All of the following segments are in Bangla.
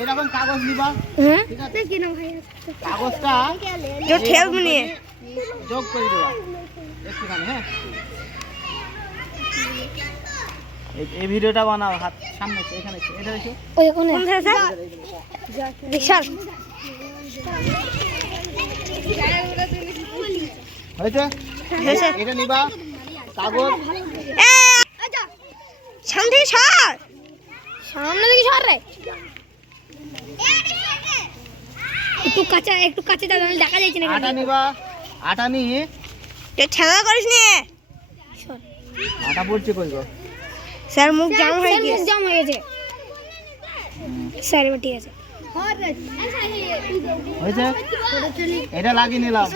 এরকম কাগজ নিবা। হ্যাঁ? ঠিক কাগজটা জোর ঠেল নিয়ে। যোগ করে দেবা। একটুখানি হ্যাঁ? এই ভিডিওটা বানাও হাত সামনে এখানে এটা এসে হয়েছে? এটা নিবা কাগজ। সামনে সামনে থেকে সর রে। একটু কাঁচা একটু কাঁচা আমি দেখা যাচ্ছে না আটা নিবা আটা নিয়ে তুই ঠেলা করিস নি? আটা পড়ছে কই গো? স্যার মুখ জাম হয়ে গেছে মুখ জাম হয়ে গেছে। স্যার এবার ঠিক আছে। হয়েছে? এটা লাগিয়ে নিলাম।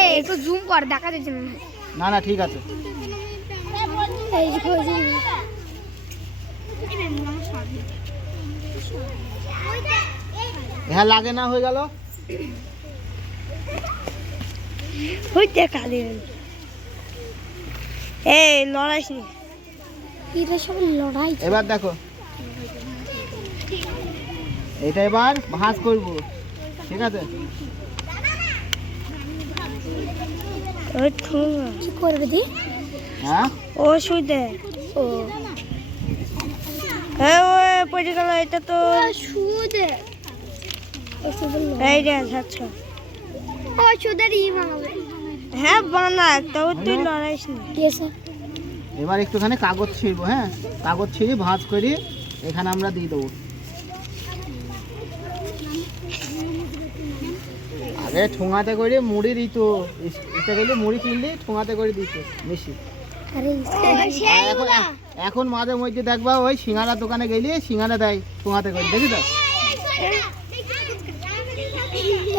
এই একটু জুম কর দেখা যাচ্ছে না। না না ঠিক আছে। হ্যাঁ লাগে না হয়ে গেল। দেখা দিন এই লড়াইস নি। এটা সব লড়াই। এবার দেখো। এটা এবার ভাঁজ করব। ঠিক আছে? ওই কি করবে দি হ্যাঁ? ও শুই দে। ও। এ ও পড়ে গেল এটা তো সুদে। এই যে আচ্ছা ও সুদের ই বানাবে। হ্যাঁ বানা তবে তুই লড়াইস না। এবার একটুখানি কাগজ ছিঁড়বো হ্যাঁ? কাগজ ছিঁড়ে ভাঁজ করে এখানে আমরা দিয়ে দেবো। আগে ঠোঙাতে করে মুড়ি দিত ইচ্ছে গেলে মুড়ি কিনলে ঠোঙাতে করে দিত বেশি আরে আর এখন মাঝে মধ্যে দেখবা ওই সিঙ্গারার দোকানে গেলে সিঙ্গারা দেয় ঠোঙাতে করে দেখি তো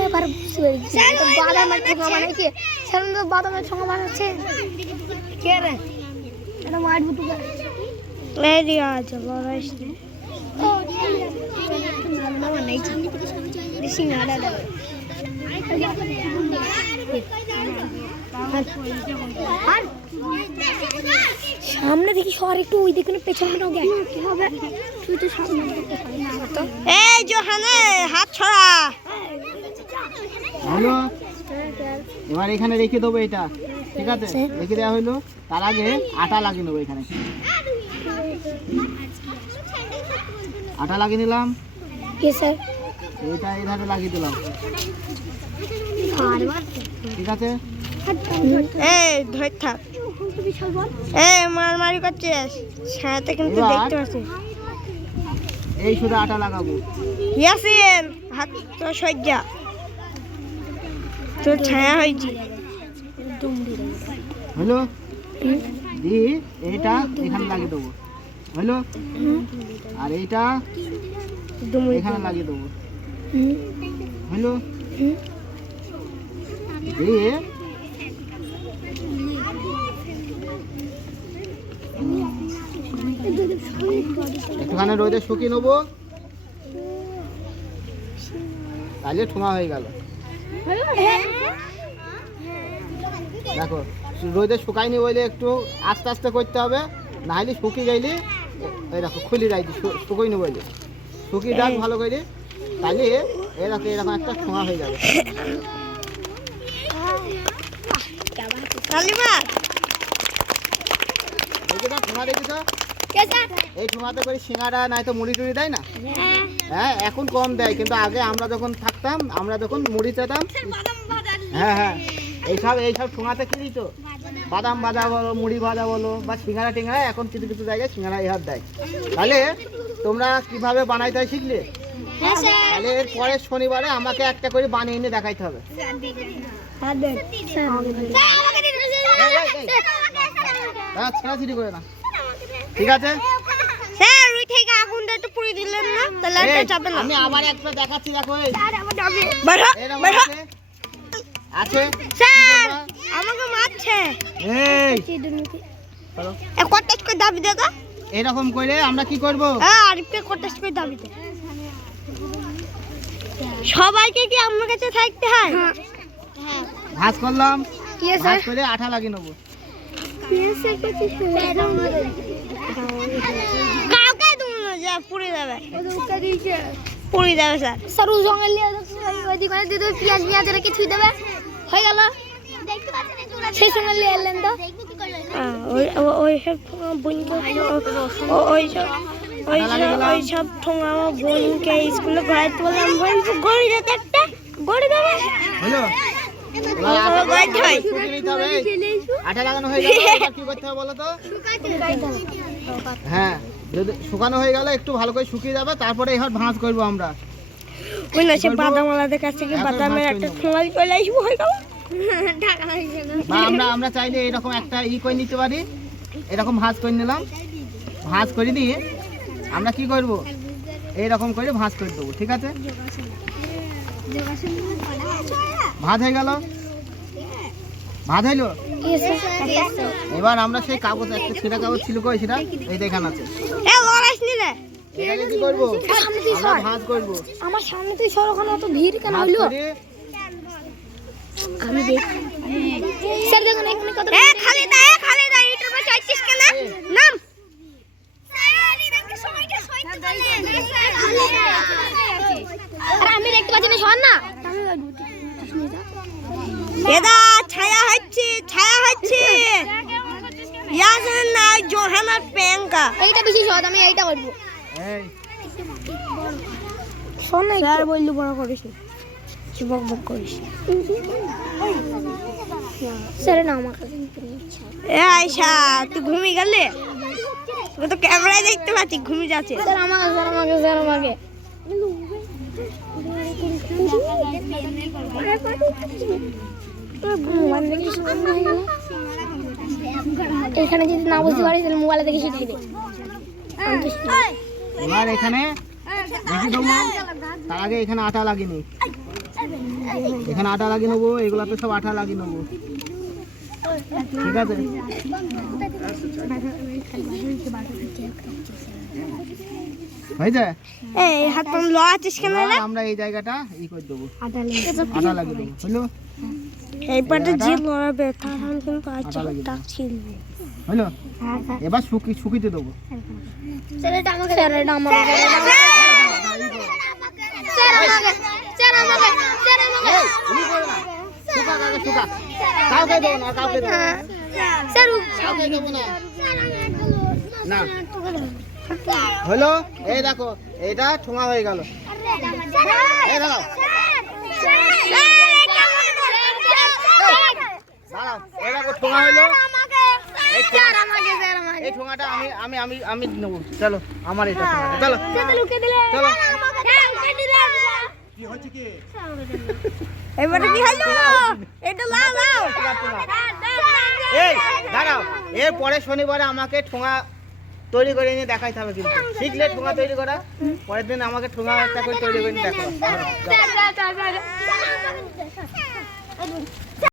এবার বুঝতে পেরেছি বাদামের ঠোঙা বানাইছে সেরকম বাদামের ঠোঙা বানাচ্ছে কে রে এটা মার বুটুকা এই দিয়া আছে লড়াইস না সিঙ্গারা দাও সামনে দেখি সর একটু ওই দিকে পেছনে ঢোকে কি হবে? তুই তো সামনে এই জোহানে হাত ছড়া। হলো এবার এখানে রেখে দেবো এটা। ঠিক আছে? রেখে দেওয়া হলো। তার আগে আটা লাগিয়ে নেব এখানে। আটা লাগিয়ে নিলাম। এটা এইভাবে লাগিয়ে দিলাম। ঠিক আছে? এই ধর থাক। এই মারমারি করছিস? সাথে কিন্তু দেখতে পাচ্ছি। এই শুধু আটা লাগাবো। ইয়াসিন হাত তো সজ্জা তোর ছায়া হয়েছে। হলো? দিয়ে এটা এখানে লাগিয়ে দেবো। হলো? আর এইটা এখানে লাগিয়ে দেবো। হলো? দিয়ে একটুখানি রোদে শুকিয়ে নেব। তাহলে ঠোঙা হয়ে গেল। দেখো, রোদে শুকায়নি বলে একটু আস্তে আস্তে করতে হবে, নাহলে শুকিয়ে গেলে, এই দেখো, খুলি যাই শুকোয়নি বলে। শুকিয়ে যাক ভালো করে। তাহলে এরকম এরকম একটা ঠোঙা হয়ে যাবে। কালিমা। দেখে ঠোঙা দেখে এই ঠোঙাতে করে সিঙ্গারা নাই তো মুড়ি টুড়ি দেয় না? হ্যাঁ। এখন কম দেয় কিন্তু আগে আমরা যখন থাকতাম আমরা যখন মুড়ি হ্যাঁ হ্যাঁ। এইসব এইসব ঠোঙাতে কি দিত? বাদাম ভাজা বলো মুড়ি ভাজা বলো বা সিঙ্গারা টিঙ্গারা এখন কিছু কিছু জায়গায় সিঙ্গারা ইহার দেয়। তাহলে তোমরা কীভাবে বানাইতে শিখলে? তাহলে এর পরের শনিবারে আমাকে একটা করে বানিয়ে এনে দেখাইতে হবে। এই, এই, এই। হ্যাঁ ছেঁড়াছিড়ি করে ঠিক আছে স্যার ওই থেকে আগুনটা একটু পুড়ে দিলেন না? তাহলে যাবে না। আমি আবার একটা দেখাচ্ছি দেখো এই। আছে? আছে? স্যার আমাকে মারছে। এই। চলো। এ কটাস করে দাবি দে তো? এরকম করে আমরা কি করব? হ্যাঁ আরিফকে কটাস করে দাবি দে? সবাইকে কি আমার কাছে থাকতে হয়। ভাঁজ করলাম। কি ভাঁজ করে আঠা লাগিয়ে নেব। কাউকে দেবো না যাবে। পুড়ে যাবে স্যার। সরু জঙ্গল নিয়ে দিয়ে দেবে পেঁয়াজ পেঁয়াজ রেখে ছুঁই দেবে। হয়ে গেল। সেই নিয়ে এলেন তো। ওই ওই সব বোনকে ও- ওই সব ওই সব ওই সব ঠোঙা আমার বোনকে স্কুলে ঘোরাইতে বললাম বোন গড়ি যেতে একটা গড়ি দেবে আমার আটা লাগানো হয়ে গেল কি করতে হবে বলো তো? হ্যাঁ যদি শুকানো হয়ে গেলে একটু ভালো করে শুকিয়ে যাবে তারপরে এবার ভাঁজ করব আমরা। ওই না সে বাদামওয়ালাদের কাছ থেকে বাদামের ভাঁজ একটা করে নেব। ঠোঙাই চলে আসব হয়ে গেল। বা আমরা আমরা চাইলে এরকম একটা ই করে নিতে পারি। এরকম ভাঁজ করে নিলাম। ভাঁজ করে দিয়ে আমরা কি করব? এইরকম করে ভাঁজ করে দেবো ঠিক আছে? ভাত হয়ে গেল? ভাত হইল? এবার আমরা সেই কাগজ একটা ছেঁড়া কাগজ ছিল কই সেটা? এই দেখান আছে। কি করব? ভাঁজ করব। আমার সামনে তুই সর ওখানে অত ভিড় কেন হইল? আমি দেখ স্যার দেখুন এখানে কত এ খালি দা এ খালি দা ইটার উপর চাইছিস কেন? নাম। আরে আমি দেখতে পাচ্ছি না সর না। এদা ছায়া হচ্ছে ছায়া হচ্ছে। ইয়াসেন না জোহানার প্যাঙ্কা এইটা বেশি সহজ আমি এইটা করব। শোন না স্যার বললু বড় করিস বক বক করিস স্যার না আমার কাছে এ আয়শা তুই ঘুমিয়ে গেলে? তোকে তো ক্যামেরায় দেখতে পাচ্ছি ঘুমিয়ে যাচ্ছে। স্যার আমাকে স্যার আমাকে স্যার আমাকে মোবাইল দেখে শিখানো হয়ে গেল। এখানে যদি না বুঝতে পারিস, তাহলে মোবাইলে দেখে শিখিয়ে দে। এবার এখানে তার আগে এখানে আটা লাগিয়ে নিই এখানে আটা লাগিয়ে নেব, এগুলাতে সব আটা লাগিয়ে নেব। ঠিক আছে? হয়েছে? এই হাত পাম লড়াচ্ছিস কেন আমরা এই জায়গাটা ই করে দেবো। আটা লাগিয়ে দেবো। হলো এই পাটে যে লড়াবে তার আমি কিন্তু আজ টাক ছিলবে হলো এবার শুকি শুকিতে দেবো। আমাকে আমাকে কাউকে কাউকে না হলো? এই দেখো এটা ঠোঙা হয়ে গেল। এই দাঁড়াও। দাঁড়াও এই দেখো ঠোঙা এই ঠোঙাটা আমি আমি আমি আমি নেব। চলো আমার এটা চলো। চলো। কি হচ্ছে কি? এবারে কি হলো? এটা লাও লাও। এই দাঁড়াও। এর পরে শনিবারে আমাকে ঠোঙা তৈরি করে নিয়ে দেখাইতে হবে কিন্তু। শিখলে ঠোঙা তৈরি করা পরের দিন আমাকে ঠোঙা একটা করে তৈরি করে নিয়ে দেখাবো